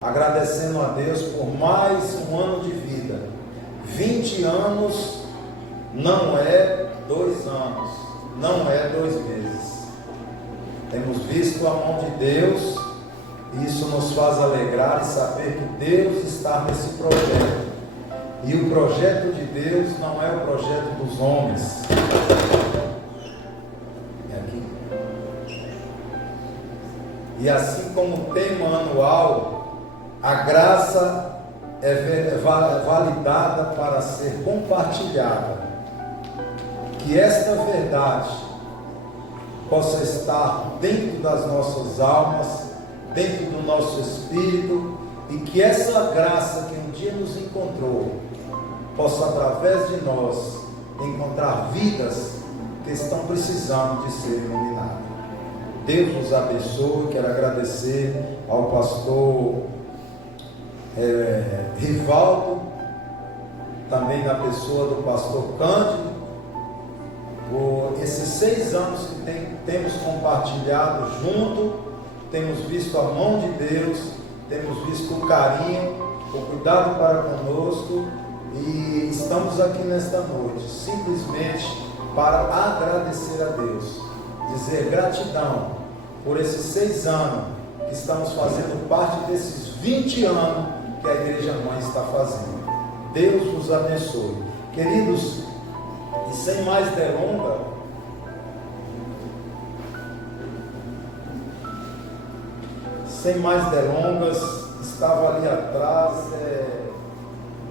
agradecendo a Deus por mais um ano de vida. 20 anos não é 2 anos, não é 2 meses. Temos visto a mão de Deus e isso nos faz alegrar e saber que Deus está nesse projeto. E o projeto de Deus não é o projeto dos homens. É aqui. E assim como o tema anual, a graça é validada para ser compartilhada. Que esta verdade possa estar dentro das nossas almas, dentro do nosso espírito, e que essa graça que um dia nos encontrou, possa através de nós encontrar vidas que estão precisando de ser iluminadas. Deus nos abençoe. Quero agradecer ao pastor Rivaldo, também na pessoa do pastor Cândido, por esses 6 anos que temos compartilhado junto, temos visto a mão de Deus, temos visto o carinho, o cuidado para conosco, e estamos aqui nesta noite, simplesmente para agradecer a Deus, dizer gratidão por esses 6 anos que estamos fazendo parte desses 20 anos que a Igreja Mãe está fazendo. Deus nos abençoe. Queridos, e sem mais delongas, estava ali atrás,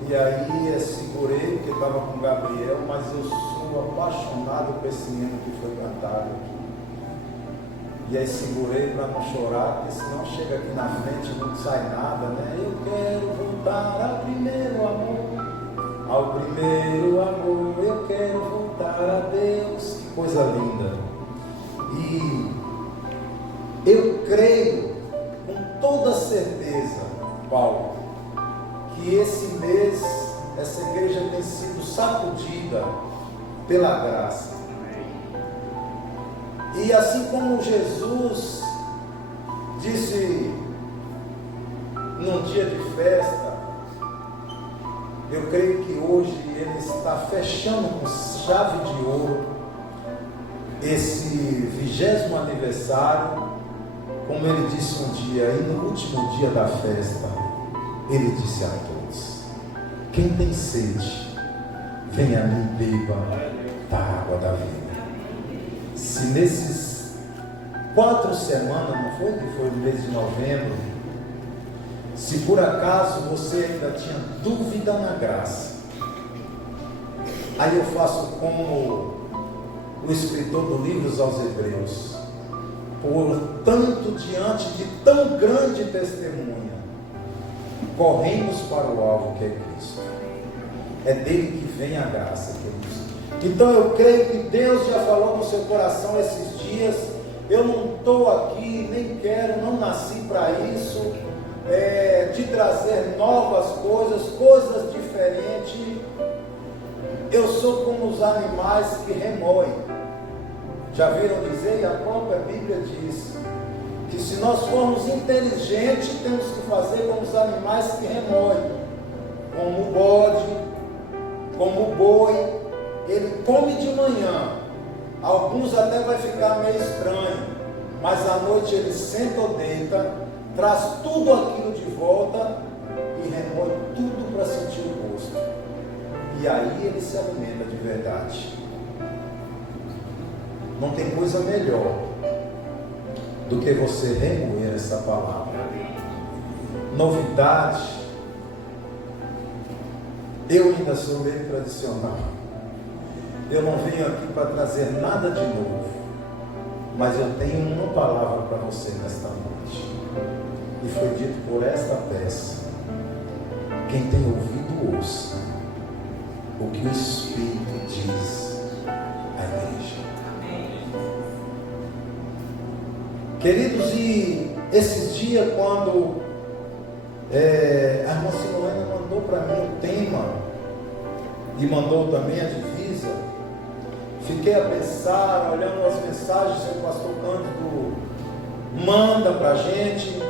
e aí segurei, porque estava com o Gabriel, mas eu sou apaixonado por esse hino que foi cantado aqui. E aí segurei para não chorar, porque senão chega aqui na frente e não sai nada, né? Eu quero voltar ao primeiro amor, ao primeiro amor, eu quero voltar a Deus. Que coisa linda! E eu creio com toda certeza, Paulo, que esse mês, essa igreja tem sido sacudida pela graça. E assim como Jesus disse num dia de festa, eu creio que hoje Ele está fechando com chave de ouro esse 20º aniversário, como Ele disse um dia, e no último dia da festa, Ele disse a todos: quem tem sede, venha a mim e beba da água da vida. Se nesses 4 semanas, não foi que foi no mês de novembro, se por acaso você ainda tinha dúvida na graça, aí eu faço como o escritor do livro aos Hebreus: portanto, diante de tão grande testemunha, corremos para o alvo que é Cristo. É dele que vem a graça, queridos. Então eu creio que Deus já falou no seu coração esses dias. Eu não estou aqui, nem quero, não nasci para isso, de trazer novas coisas diferentes. Eu sou como os animais que remoem. Já viram dizer, e a própria Bíblia diz, que se nós formos inteligentes, temos que fazer como os animais que remoem, como o bode, como o boi. Ele come de manhã, alguns até vai ficar meio estranho, mas à noite ele senta ou deita, traz tudo aquilo de volta e remoe tudo para sentir o gosto. E aí ele se alimenta de verdade. Não tem coisa melhor do que você remoer essa palavra. Novidade. Eu ainda sou meio tradicional. Eu não venho aqui para trazer nada de novo, mas eu tenho uma palavra para você nesta noite. E foi dito por esta peça: quem tem ouvido, ouça o que o Espírito diz à igreja. Queridos, e esses dias, quando a irmã Silvana mandou para mim o tema e mandou também a divisa, fiquei a pensar, olhando as mensagens que o pastor Cândido manda para a gente,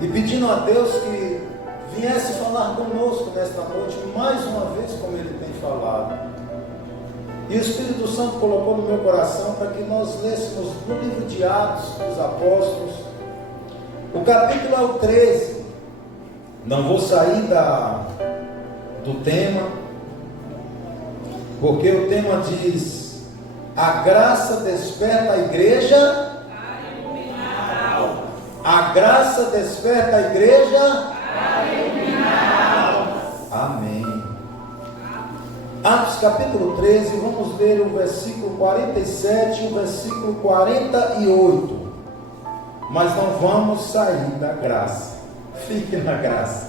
e pedindo a Deus que viesse falar conosco nesta noite, mais uma vez, como Ele tem falado. E o Espírito Santo colocou no meu coração para que nós lêssemos no livro de Atos dos Apóstolos, o capítulo é o 13. Não vou sair do tema, porque o tema diz: a graça desperta a igreja. A graça desperta a igreja. Amém. Atos capítulo 13, vamos ler o versículo 47 e o versículo 48. Mas não vamos sair da graça. Fique na graça.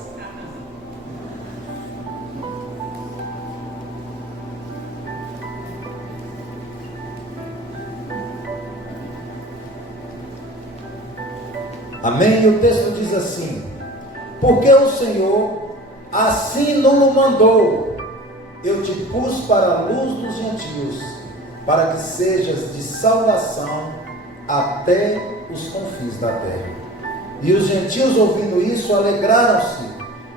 Amém? E o texto diz assim: porque o Senhor assim não mandou, eu te pus para a luz dos gentios, para que sejas de salvação até os confins da terra. E os gentios, ouvindo isso, alegraram-se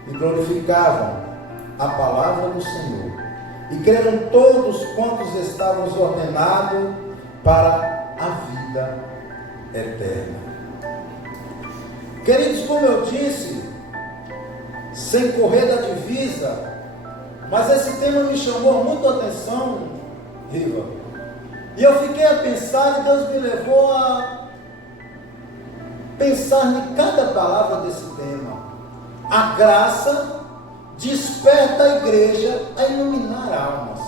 e glorificavam a palavra do Senhor. E creram todos quantos estavam ordenados para a vida eterna. Queridos, como eu disse, sem correr da divisa, mas esse tema me chamou muito a atenção, Riva. E eu fiquei a pensar, e Deus me levou a pensar em cada palavra desse tema. A graça desperta a igreja a iluminar almas.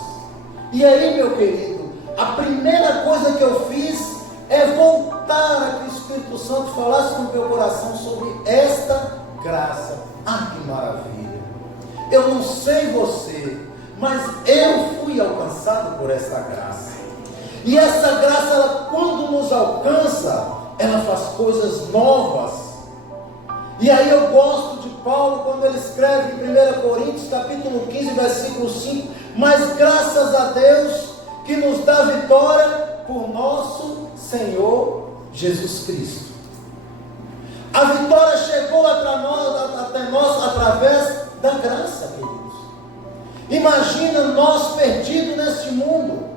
E aí, meu querido, a primeira coisa que eu fiz é voltar a que o Espírito Santo falasse no meu coração sobre esta graça. Ah, que maravilha! Eu não sei você, mas eu fui alcançado por essa graça. E essa graça, ela, quando nos alcança, ela faz coisas novas. E aí eu gosto de Paulo quando ele escreve em 1 Coríntios capítulo 15, versículo 5: mas graças a Deus que nos dá vitória por nosso Senhor Jesus Cristo. A vitória chegou até nós através da graça, queridos. Imagina nós perdidos neste mundo.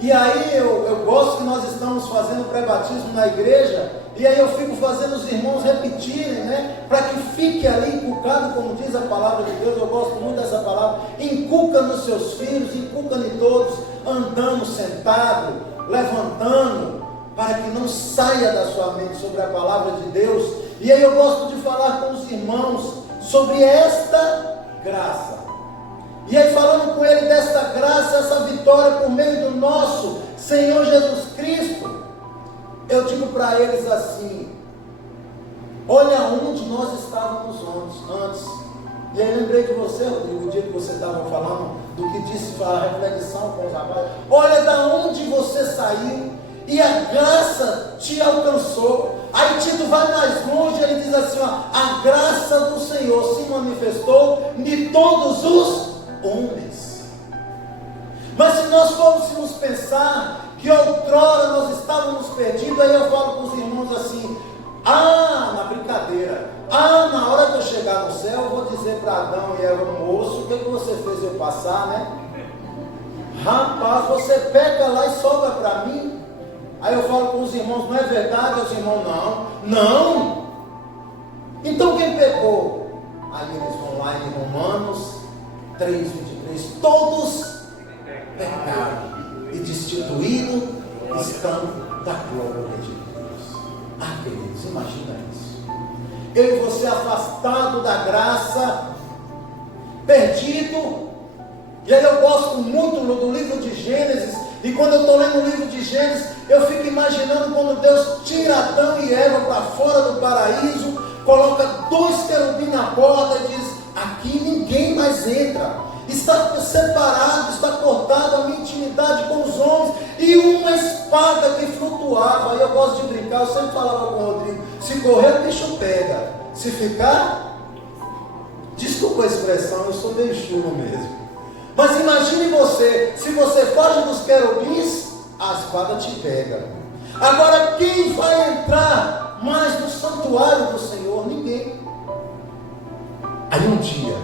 E aí eu gosto que nós estamos fazendo pré-batismo na igreja, e aí eu fico fazendo os irmãos repetirem, né? Para que fique ali inculcado, como diz a palavra de Deus. Eu gosto muito dessa palavra. Inculca nos seus filhos, inculca em todos, andando, sentado, levantando, para que não saia da sua mente sobre a palavra de Deus. E aí eu gosto de falar com os irmãos sobre esta graça. E aí, falando com ele desta graça, essa vitória por meio do nosso Senhor Jesus Cristo, eu digo para eles assim: olha onde nós estávamos antes. E aí lembrei de você, Rodrigo, o dia que você estava falando do que disse a reflexão com os rapazes. Olha da onde você saiu e a graça te alcançou. Aí Tito vai mais longe, ele diz assim: ó, a graça do Senhor se manifestou de todos os homens. Mas se nós fôssemos pensar que outrora nós estávamos perdidos, aí eu falo com os irmãos assim: na brincadeira, na hora que eu chegar no céu, eu vou dizer para Adão e Eva: moço, o que você fez eu passar, né? Rapaz, você peca lá e sobra para mim. Aí eu falo com os irmãos: não é verdade? Os irmãos: não. Então quem pecou? Aí eles vão lá em Romanos 3:23, todos pecaram e destituídos estão da glória de Deus. Queridos, imagina isso. Eu e você afastado da graça, perdido. E aí eu gosto muito do livro de Gênesis. E quando eu estou lendo o livro de Gênesis, eu fico imaginando quando Deus tira Adão e Eva para fora do paraíso, coloca 2 querubins na porta e diz: aqui ninguém mais entra. Está separado, está cortado a minha intimidade com os homens. E uma espada que flutuava. Aí eu gosto de brincar, eu sempre falava com o Rodrigo: se correr o bicho pega, se ficar, desculpa a expressão, eu sou meio chulo mesmo. Mas imagine você, se você foge dos querubins, a espada te pega. Agora quem vai entrar mais no santuário do Senhor? Ninguém. dia,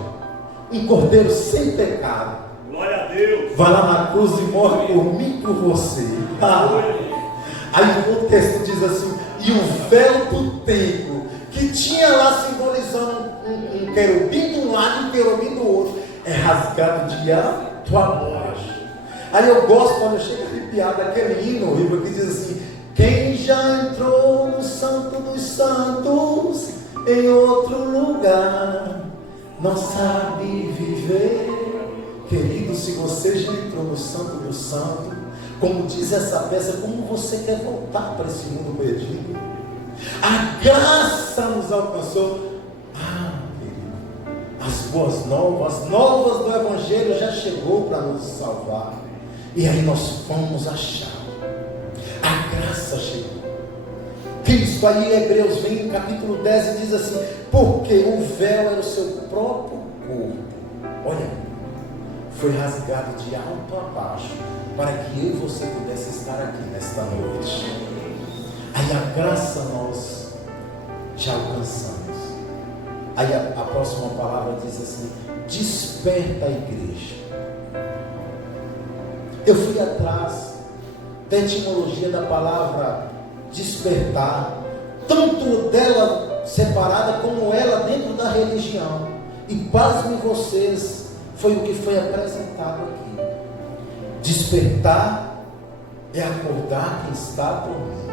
um cordeiro sem pecado, glória a Deus, vai lá na cruz e morre por mim e por você. Aí o texto diz assim: e o véu do templo, que tinha lá simbolizando um querubim de um lado e um querubim do outro, é rasgado de alto a baixo. Aí eu gosto quando eu chego arrepiado daquele hino horrível que diz assim: quem já entrou no Santo dos Santos em outro lugar não sabe viver. Querido, se você já entrou no Santo do Santo, como diz essa peça, como você quer voltar para esse mundo perdido? A graça nos alcançou. Querido, as boas novas, as novas do Evangelho já chegou para nos salvar. E aí nós fomos achar. A graça chegou. Cristo, aí em Hebreus vem, capítulo 10, e diz assim: porque o véu era o seu próprio corpo. Olha, foi rasgado de alto a baixo, para que eu e você pudesse estar aqui nesta noite. Aí a graça nós já alcançamos. Aí a próxima palavra diz assim: desperta a igreja. Eu fui atrás da etimologia da palavra despertar, tanto dela separada como ela dentro da religião. E pasmem vocês, foi o que foi apresentado aqui. Despertar é acordar quem está dormindo,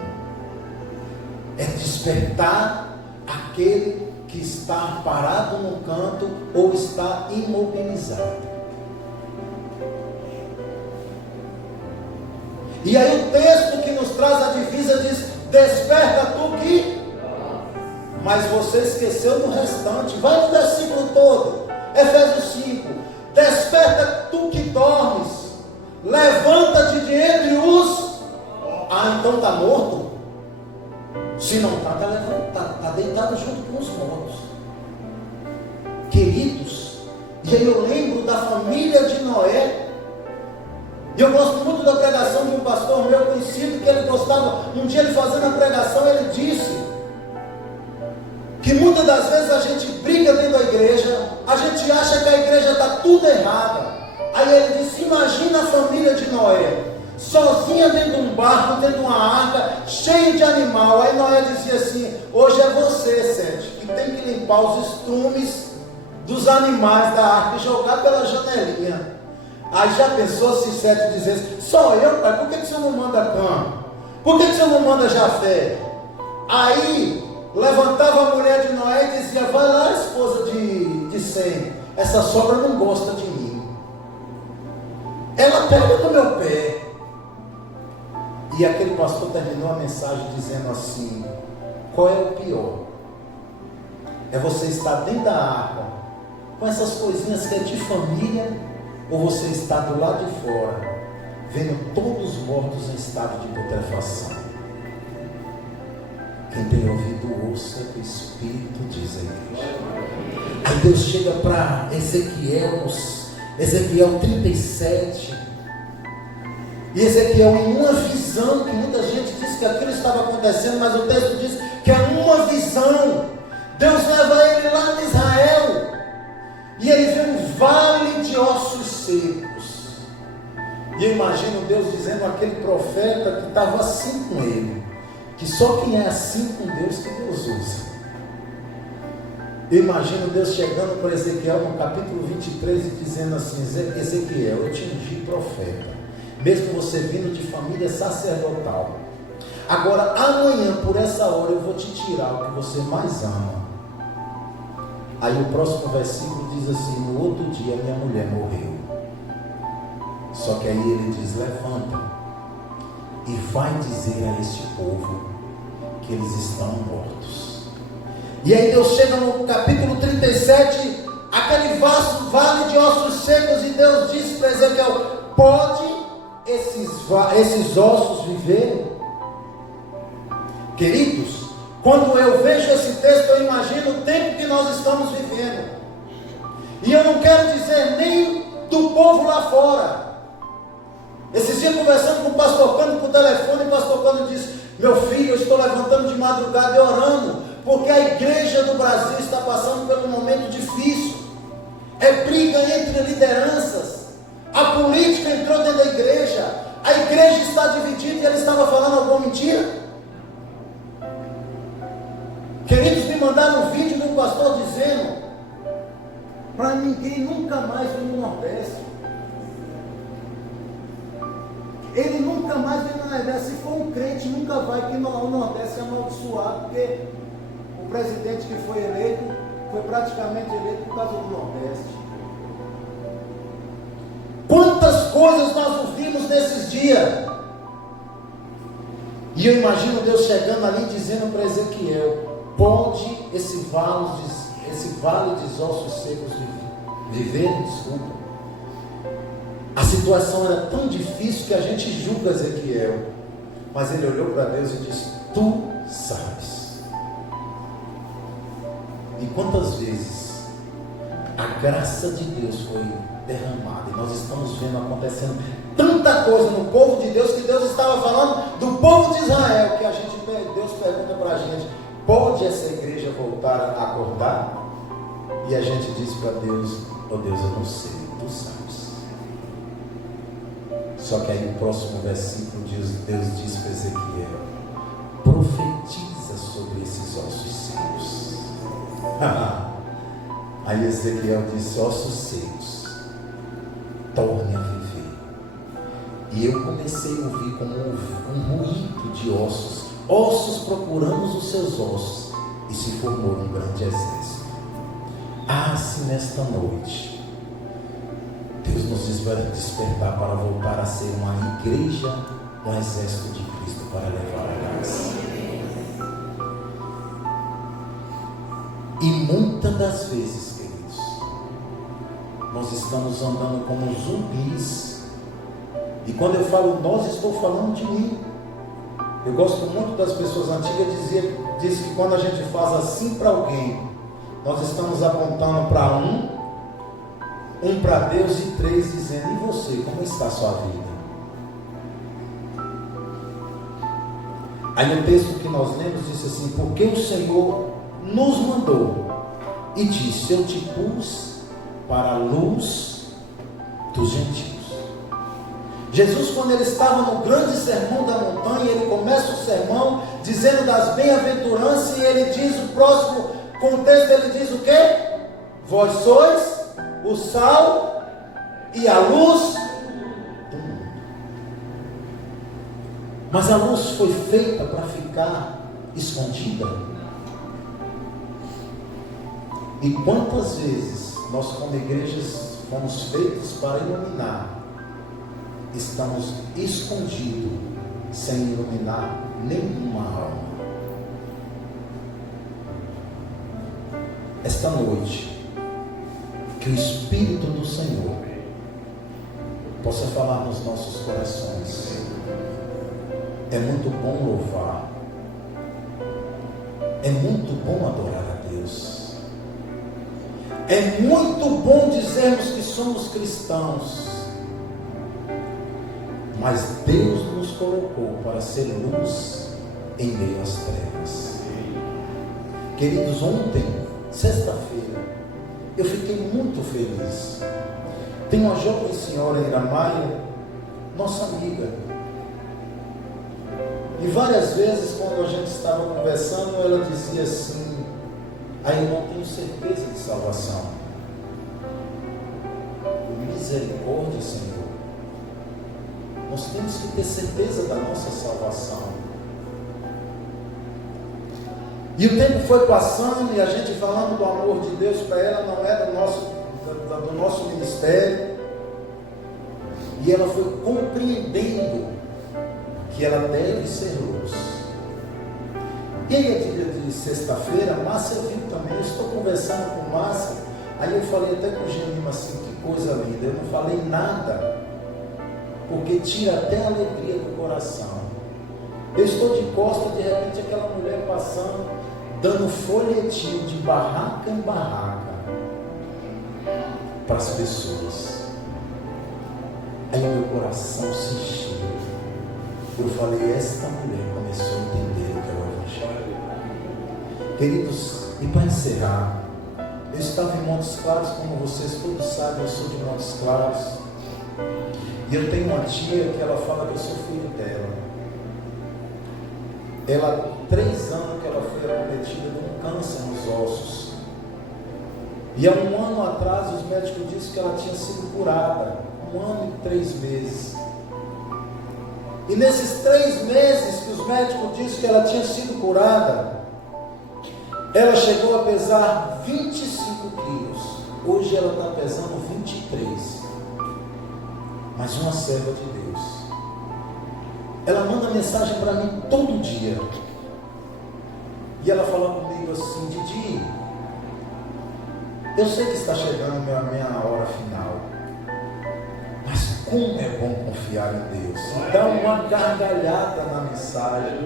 é despertar aquele que está parado num canto ou está imobilizado. E aí o texto que nos traz a divisa diz: desperta tu que... Mas você esqueceu do restante. Vai no versículo todo, Efésios 5. Desperta tu que dormes, levanta-te de entre os... então está morto? Se não está, está levantado, está deitado junto com os mortos. Queridos, e aí eu lembro da família de Noé. E eu gosto muito da pregação de um pastor meu conhecido, que ele gostava, um dia ele fazendo a pregação, ele disse que muitas das vezes a gente briga dentro da igreja, a gente acha que a igreja está tudo errada. Aí ele disse: imagina a família de Noé, sozinha dentro de um barco, dentro de uma arca, cheio de animal. Aí Noé dizia assim: hoje é você, Sete, que tem que limpar os estrumes dos animais da arca e jogar pela janelinha. Aí já pensou se Sete dissesse: só eu, pai, por que o senhor não manda Cã? Por que o senhor não manda Jafé? Aí levantava a mulher de Noé e dizia: vai lá, esposa de Sem, essa sogra não gosta de mim, ela pega no meu pé. E aquele pastor terminou a mensagem dizendo assim: qual é o pior? É você estar dentro da arca com essas coisinhas que é de família, ou você está do lado de fora, vendo todos mortos em estado de putrefação? Quem tem ouvido, ouça o que o Espírito diz à igreja. Aí Deus chega para Ezequiel 37, e Ezequiel, em uma visão, que muita gente diz que aquilo estava acontecendo, mas o texto diz que é uma visão. Deus leva ele lá em Israel, e ele vê um vale de ossos secos. E eu imagino Deus dizendo àquele profeta que estava assim com ele, que só quem é assim com Deus que Deus usa. Eu imagino Deus chegando para Ezequiel no capítulo 23 e dizendo assim: Ezequiel, eu te ungi profeta, mesmo você vindo de família sacerdotal. Agora amanhã por essa hora eu vou te tirar o que você mais ama. Aí o próximo versículo diz assim: no outro dia minha mulher morreu. Só que aí ele diz: levanta e vai dizer a este povo que eles estão mortos. E aí Deus chega no capítulo 37, aquele vasto vale de ossos secos, e Deus diz para Ezequiel: pode esses ossos viverem? Queridos, quando eu vejo esse texto, eu imagino o tempo que nós estamos vivendo. E eu não quero dizer nem do povo lá fora. Esses dias conversando com o pastor Cano por telefone, o pastor Cano disse: meu filho, eu estou levantando de madrugada e orando, porque a igreja do Brasil está passando por um momento difícil. é briga entre lideranças. A política entrou dentro da igreja. A igreja está dividida e ele estava falando alguma mentira? Queridos, me mandaram um vídeo de um pastor dizendo para ninguém nunca mais vir no Nordeste. Ele nunca mais vem no Nordeste. Se for um crente, nunca vai, porque o Nordeste é amaldiçoado, porque o presidente que foi eleito, foi praticamente eleito por causa do Nordeste. Quantas coisas nós ouvimos nesses dias. E eu imagino Deus chegando ali dizendo para Ezequiel: pode esse vale de ossos secos viver? Desculpa. A situação era tão difícil que a gente julga Ezequiel, mas ele olhou para Deus e disse: tu sabes. E quantas vezes a graça de Deus foi derramada, e nós estamos vendo acontecendo tanta coisa no povo de Deus, que Deus estava falando do povo de Israel, que Deus pergunta para a gente: pode essa igreja voltar a acordar? E a gente diz para Deus: oh Deus, eu não sei, tu sabes. Só que aí no próximo versículo Deus diz para Ezequiel: profetiza sobre esses ossos secos. Aí Ezequiel disse: ossos secos, torne a viver. E eu comecei a ouvir como um ruído de ossos procurando os seus ossos, e se formou um grande exército. Se nesta noite Deus nos vai despertar para voltar a ser uma igreja, um exército de Cristo para levar a graça. E muitas das vezes, queridos, nós estamos andando como zumbis. E quando eu falo nós, estou falando de mim. Eu gosto muito das pessoas antigas, diz que quando a gente faz assim para alguém, nós estamos apontando para um para Deus, e 3 dizendo: e você, como está a sua vida? Aí o texto que nós lemos disse assim: porque o Senhor nos mandou e disse: eu te pus para a luz dos gentios. Jesus, quando ele estava no grande sermão da montanha, ele começa o sermão dizendo das bem-aventuranças, e ele diz, o próximo contexto, ele diz o quê? Vós sois o sal e a luz do mundo. Mas a luz foi feita para ficar escondida. E quantas vezes nós, como igrejas, fomos feitos para iluminar, estamos escondidos sem iluminar nenhuma alma. Esta noite, que o Espírito do Senhor possa falar nos nossos corações. É muito bom louvar, é muito bom adorar a Deus, é muito bom dizermos que somos cristãos, mas Deus nos colocou para ser luz em meio às trevas. Queridos, ontem, sexta-feira, eu fiquei muito feliz. Tem uma jovem senhora em Iramaia, nossa amiga, e várias vezes quando a gente estava conversando, ela dizia assim: eu não tenho certeza de salvação. Misericórdia, Senhor. Nós temos que ter certeza da nossa salvação. E o tempo foi passando, e a gente falando do amor de Deus para ela, não é do nosso ministério. E ela foi compreendendo que ela deve ser luz. E aí, dia de sexta-feira, a Márcia viu também. Eu estou conversando com Márcia. Aí eu falei até com o Genima assim: que coisa linda. Eu não falei nada, porque tira até a alegria do coração. Eu estou de costas, de repente aquela mulher passando, dando folhetinho de barraca em barraca para as pessoas. Aí o meu coração se encheu. Eu falei: esta mulher começou a entender o que é o Evangelho. Queridos, e para encerrar, Eu estava em Montes Claros, como vocês todos sabem, eu sou de Montes Claros. E eu tenho uma tia que ela fala que eu sou filho dela. Ela, 3 anos que ela foi acometida de um câncer nos ossos. E há 1 ano atrás os médicos disseram que ela tinha sido curada. 1 ano e 3 meses. E nesses 3 meses que os médicos disseram que ela tinha sido curada, ela chegou a pesar 25 quilos. Hoje ela está pesando 23. Mas uma serva de Deus. Ela manda mensagem para mim todo dia. E ela fala comigo assim: Didi, eu sei que está chegando a minha hora final, mas como é bom confiar em Deus. Dá uma gargalhada na mensagem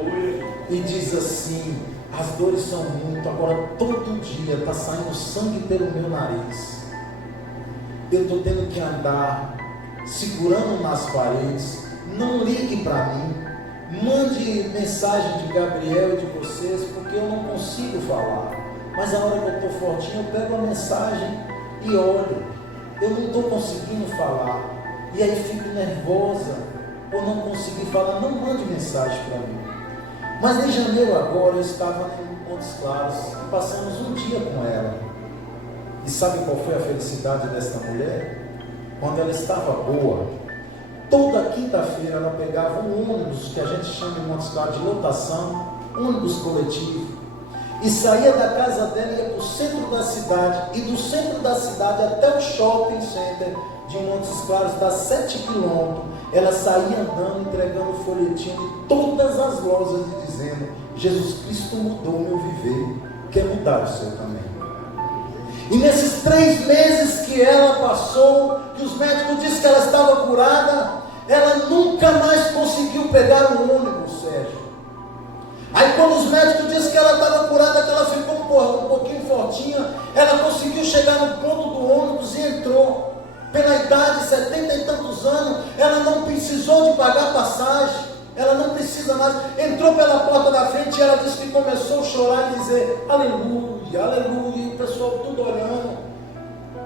e diz assim: as dores são muito, agora todo dia está saindo sangue pelo meu nariz. Eu estou tendo que andar segurando nas paredes. Não ligue para mim, mande mensagem de Gabriel e de vocês, porque eu não consigo falar. Mas a hora que eu estou fortinho, eu pego a mensagem e olho. Eu não estou conseguindo falar. E aí fico nervosa por não conseguir falar. Não mande mensagem para mim. Mas em janeiro agora eu estava em Montes Claros e passamos um dia com ela. E sabe qual foi a felicidade desta mulher? Quando ela estava boa, toda quinta-feira ela pegava um ônibus, que a gente chama em Montes Claros de lotação, ônibus coletivo, e saía da casa dela e ia para o centro da cidade, e do centro da cidade até o shopping center de Montes Claros, dá 7 quilômetros. Ela saía andando, entregando folhetinho em todas as lojas e dizendo: Jesus Cristo mudou o meu viver, quer mudar o seu também. E nesses 3 meses que ela passou, que os médicos disseram que ela estava curada, ela nunca mais conseguiu pegar um ônibus, Sérgio. Aí quando os médicos disseram que ela estava curada, que ela ficou um pouquinho fortinha, ela conseguiu chegar no ponto do ônibus e entrou. Pela idade, 70 e tantos anos, ela não precisou de pagar passagem, ela não precisa mais. Entrou pela porta da frente e ela disse que começou a chorar e dizer: aleluia, aleluia, e o pessoal tudo olhando.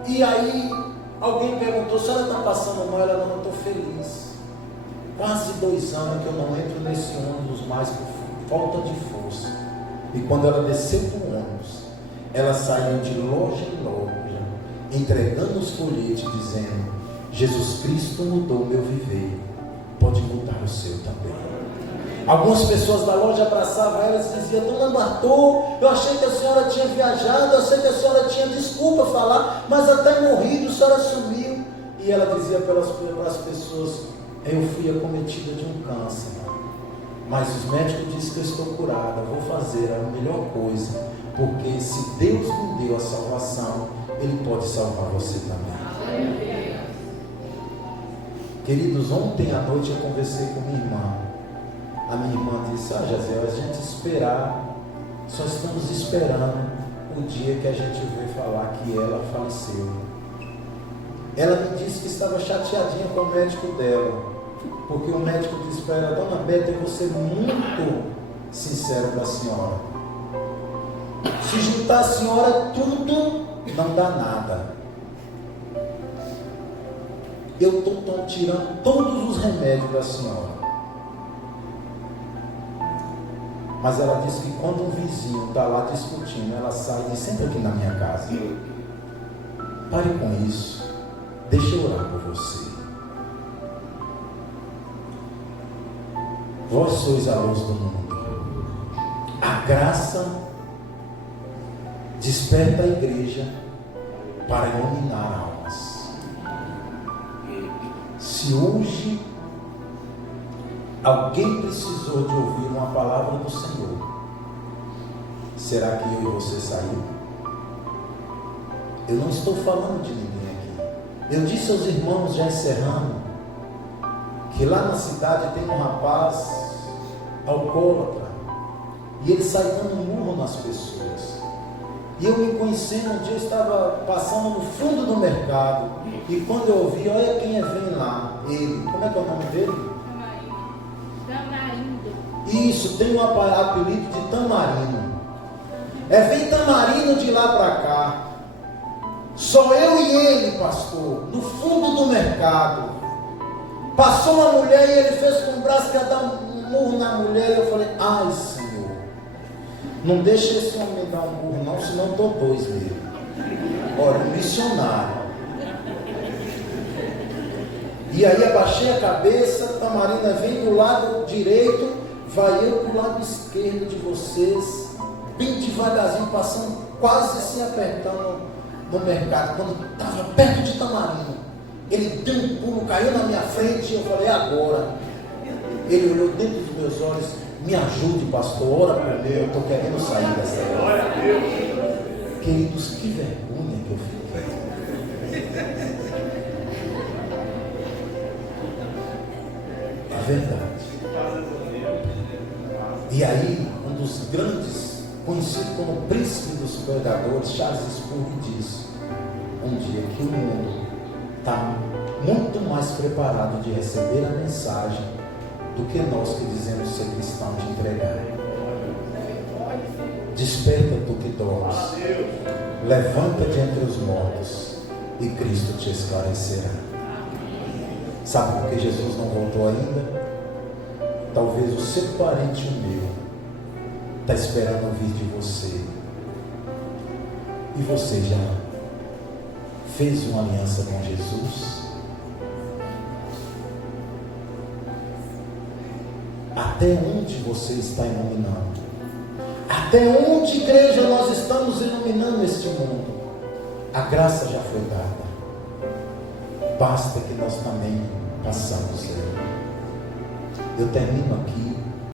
E aí alguém perguntou: se ela está passando mal? Ela: não, estou feliz. Quase 2 anos que eu não entro nesse ônibus mais por falta de força. E quando ela desceu do ônibus, ela saiu de loja em loja, entregando os folhetos, dizendo: Jesus Cristo mudou meu viver, pode mudar o seu também. Algumas pessoas da loja abraçavam elas e diziam: dona Martô, eu achei que a senhora tinha viajado, eu sei que a senhora tinha desculpa falar, mas até morrido a senhora sumiu. E ela dizia para as pessoas: eu fui acometida de um câncer, mas os médicos dizem que eu estou curada, vou fazer a melhor coisa, porque se Deus me deu a salvação, Ele pode salvar você também. Queridos, ontem à noite eu conversei com minha irmã. A minha irmã disse: Jaziel, a gente esperar, só estamos esperando o dia que a gente veio falar que ela faleceu. Ela me disse que estava chateadinha com o médico dela, porque o médico disse para ela: dona Beta, eu vou ser muito sincero para a senhora, se juntar a senhora tudo, não dá nada. Eu estou tirando todos os remédios da senhora. Mas ela disse que quando um vizinho está lá discutindo, ela sai e diz: senta aqui na minha casa. Pare com isso. Deixa eu orar por você. Vós sois a luz do mundo. A graça desperta a igreja para iluminar almas. Se hoje alguém precisou de ouvir uma palavra do Senhor, será que eu e você saiu? Eu não estou falando de ninguém aqui. Eu disse aos irmãos, já encerrando, que lá na cidade tem um rapaz alcoólatra e ele sai dando murro nas pessoas. E eu me conhecendo, um dia eu estava passando no fundo do mercado e quando eu ouvi: olha quem vem lá, ele, como é que é o nome dele? Isso, tem um apelido de Tamarino. Vem Tamarino de lá para cá. Só eu e ele, pastor, no fundo do mercado. Passou uma mulher e ele fez com o braço que ia dar um murro na mulher. E eu falei, ai Senhor, não deixa esse homem dar um murro não, senão eu dou dois mesmo. Olha, um missionário. E aí abaixei a cabeça, Tamarina vem do lado direito, vai eu para o lado esquerdo de vocês, bem devagarzinho, passando, quase se apertando no mercado. Quando estava perto de Tamarina, ele deu um pulo, caiu na minha frente e eu falei, agora. Ele olhou dentro dos meus olhos, me ajude, pastor, ora por mim, eu estou querendo sair dessa hora. Queridos, que vergonha que eu fiquei. É verdade. E aí, um dos grandes, conhecido como príncipe dos pregadores, Charles Spurgeon, disse um dia que o mundo está muito mais preparado de receber a mensagem do que nós que dizemos ser cristãos de entregar. Desperta tu que dormes, levanta-te entre os mortos e Cristo te esclarecerá. Sabe por que Jesus não voltou ainda? Talvez o seu parente, o meu, está esperando ouvir de você. E você já fez uma aliança com Jesus? Até onde você está iluminando? Até onde, igreja, nós estamos iluminando este mundo? A graça já foi dada. Basta que nós também façamos ela. Eu termino aqui